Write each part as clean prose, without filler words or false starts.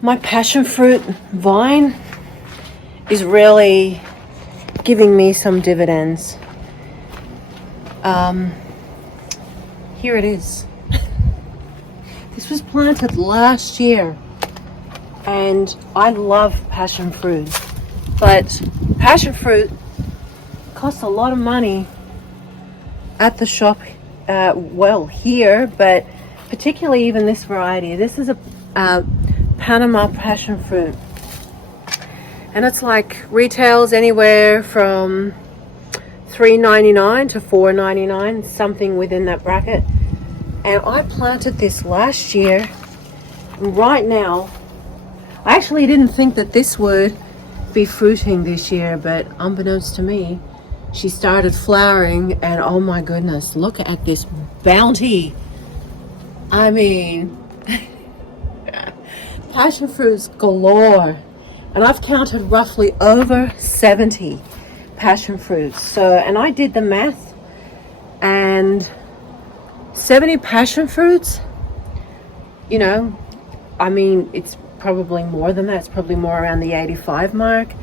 My passion fruit vine is really giving me some dividends. Here it is. This was planted last year, and I love passion fruit, but passion fruit costs a lot of money at the shop, here, but particularly even this variety. This is a Panama passion fruit, and it's like retails anywhere from $3.99 to $4.99, something within that bracket. And I planted this last year, and right now I actually didn't think that this would be fruiting this year, but unbeknownst to me, she started flowering, and oh my goodness, look at this bounty. I mean, passion fruits galore. And I've counted roughly over 70 passion fruits. So, and I did the math, and 70 passion fruits, you know, I mean, it's probably more than that. It's probably more around the 85 mark.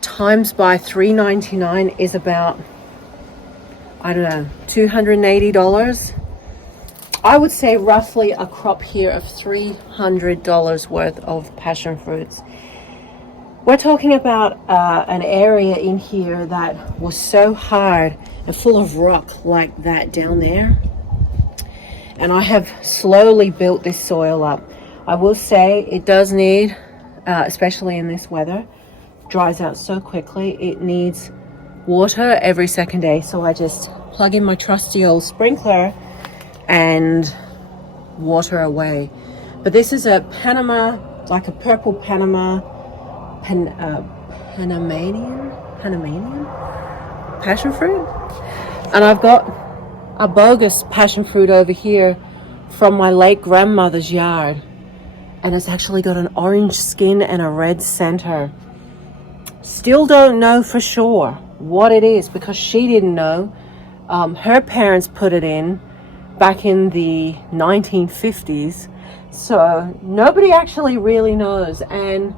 Times by $3.99 is about, I don't know, $280. I would say roughly a crop here of $300 worth of passion fruits. We're talking about an area in here that was so hard and full of rock like that down there. And I have slowly built this soil up. I will say it does need, especially in this weather, dries out so quickly, it needs water every second day. So I just plug in my trusty old sprinkler and water away. But this is a Panama, like a purple Panamanian passion fruit. And I've got a bogus passion fruit over here from my late grandmother's yard, and it's actually got an orange skin and a red center. Still don't know for sure what it is, because she didn't know. Her parents put it in back in the 1950s, so nobody actually really knows. And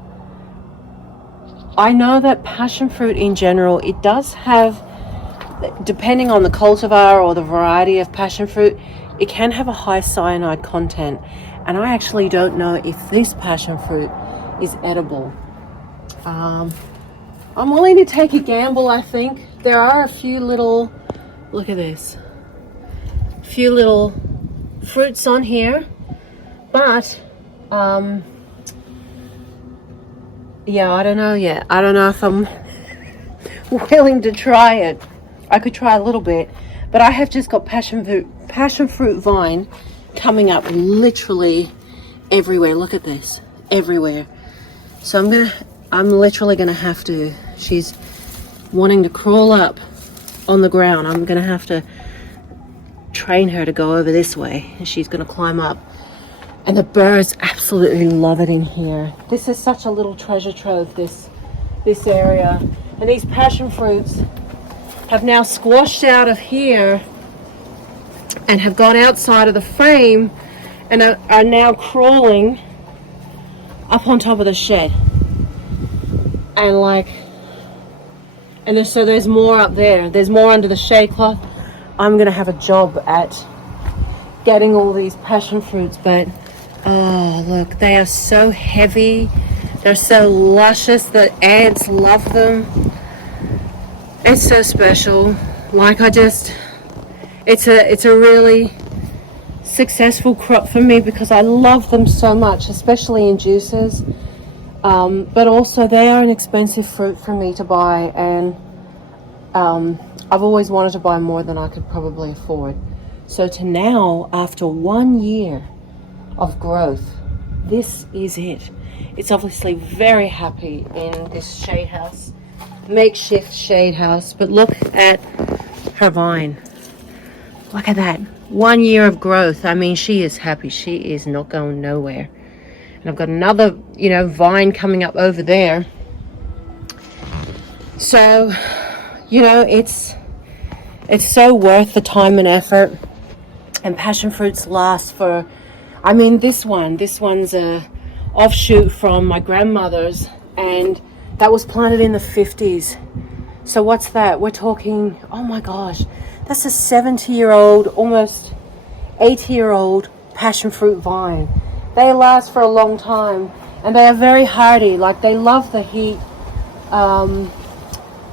I know that passion fruit in general, it does have, depending on the cultivar or the variety of passion fruit, it can have a high cyanide content. And I actually don't know if this passion fruit is edible. I'm willing to take a gamble, I think. There are a few little, look at this, few little fruits on here, but yeah, I don't know yet. I don't know if I'm willing to try it. I could try a little bit, but I have just got passion fruit vine coming up literally everywhere. Look at this, everywhere. So I'm literally gonna have to, she's wanting to crawl up on the ground. I'm gonna have to train her to go over this way, and she's gonna climb up. And the birds absolutely love it in here. This is such a little treasure trove, this area. And these passion fruits have now squashed out of here and have gone outside of the frame and are now crawling up on top of the shed. And so there's more up there. There's more under the shade cloth. I'm gonna have a job at getting all these passion fruits, but oh look, they are so heavy. They're so luscious. The ants love them. It's so special. It's a really successful crop for me because I love them so much, especially in juices. But also they are an expensive fruit for me to buy, and I've always wanted to buy more than I could probably afford. So to now, after 1 year of growth, this is it. It's obviously very happy in this shade house, makeshift shade house, but look at her vine. Look at that. 1 year of growth. I mean, she is happy. She is not going nowhere. And I've got another, vine coming up over there. So, it's so worth the time and effort. And passion fruits last for, this one's a offshoot from my grandmother's, and that was planted in the 50s. So what's that? We're talking, oh my gosh, that's a 70-year-old, almost 80-year-old passion fruit vine. They last for a long time, and they are very hardy. Like, they love the heat.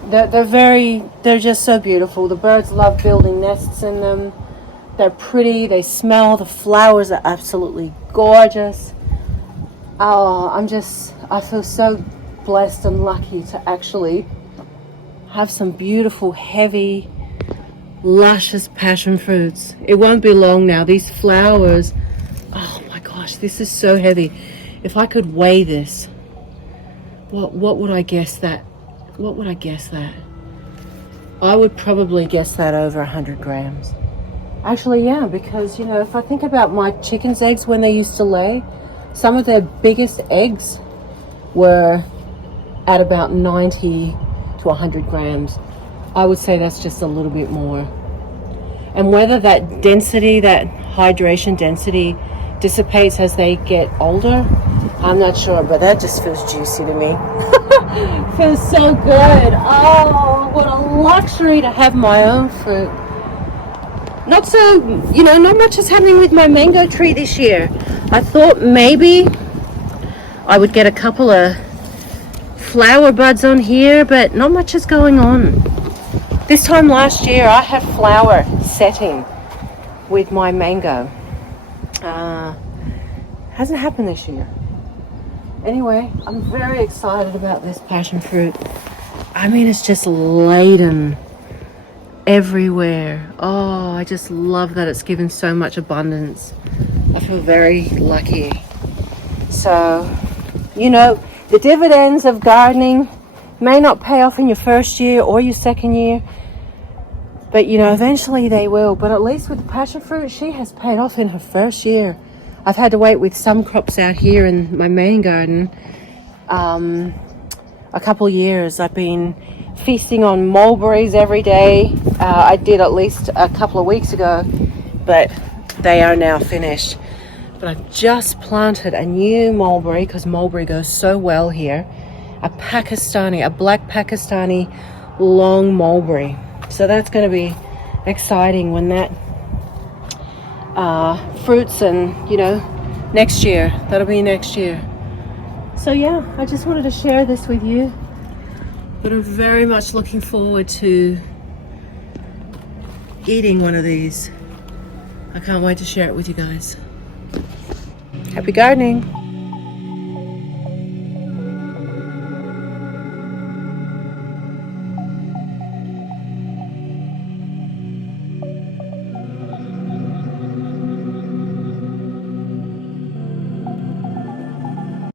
They're just so beautiful. The birds love building nests in them. They're pretty, they smell, the flowers are absolutely gorgeous. Oh, I feel so blessed and lucky to actually have some beautiful, heavy, luscious passion fruits. It won't be long now. These flowers, oh my gosh, this is so heavy. If I could weigh this, what would I guess that? What would I guess that? I would probably guess that over 100 grams. Actually, yeah, because, you know, if I think about my chicken's eggs when they used to lay, some of their biggest eggs were at about 90 to 100 grams. I would say that's just a little bit more. And whether that density, that hydration density, dissipates as they get older, I'm not sure, but that just feels juicy to me. Feels so good. Oh, what a luxury to have my own fruit. Not much is happening with my mango tree this year. I thought maybe I would get a couple of flower buds on here, but not much is going on. This time last year I had flower setting with my mango. Hasn't happened this year. Anyway, I'm very excited about this passion fruit. I mean, it's just laden everywhere. Oh, I just love that it's given so much abundance. I feel very lucky. So, you know, the dividends of gardening may not pay off in your first year or your second year, but, you know, eventually they will. But at least with the passion fruit, she has paid off in her first year. I've had to wait with some crops out here in my main garden a couple years. I've been feasting on mulberries every day. I did at least a couple of weeks ago, but they are now finished. But I've just planted a new mulberry, because mulberry goes so well here. A black Pakistani long mulberry. So that's going to be exciting when that fruits, and, you know, next year. That'll be next year. So yeah, I just wanted to share this with you. But I'm very much looking forward to eating one of these. I can't wait to share it with you guys. Happy gardening!